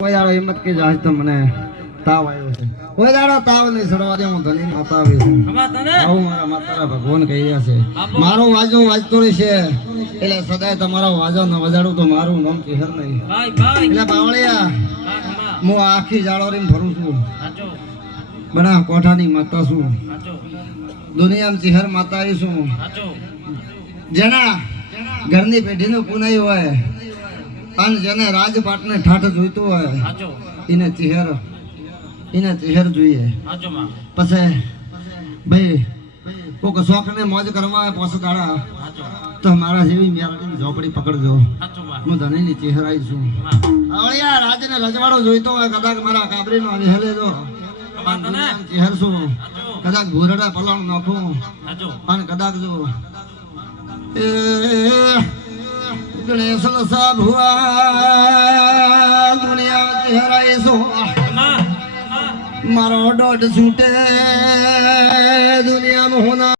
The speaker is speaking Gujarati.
કોઈ દાડો હિંમત કે જાય તો મને તાવ આવ્યો છે. કોઈ દાડો તાવ નહીં સડવા દે. હું ધણી માતા આવી છું. આવું મારા માતારા ભગવાન કહી રહ્યા છે. મારો વાજો વાજતો છે એટલે સદાય તમારો વાજો ન વજાડું તો મારું નામ ચહેર નહીં. એટલે બાવળિયા હું આખી જાળો રહીને ફરું છું. બના કોઠાની માતા છું. દુનિયામાં ચહેર માતા આવી છું. જેના ઘરની પેઢીનું પુનાઈ હોય અને જેને રાજપાટને ઠાઠ જોઈતું હોય એને ચહેર જોઈએ. પછી ભાઈ કોક શોખને મોજ કરવા હોય પોસ દાડા તો મારા જેવી મેરડીની ઝોપડી પકડજો. હું ધણીની ચહેર આવી છું. આવળિયા રાજને રજવાડો જોઈતો હોય કદાચ મારા કાબરીનો હેલે જો ચહેર છું. કદાચ ભૂરડા પલાણ નાખું અને કદાચ જો ગણેશ સાબ હુઆ દુનિયા ચહેરાઈ સો મારો દોઢ છૂટે દુનિયામાં હોના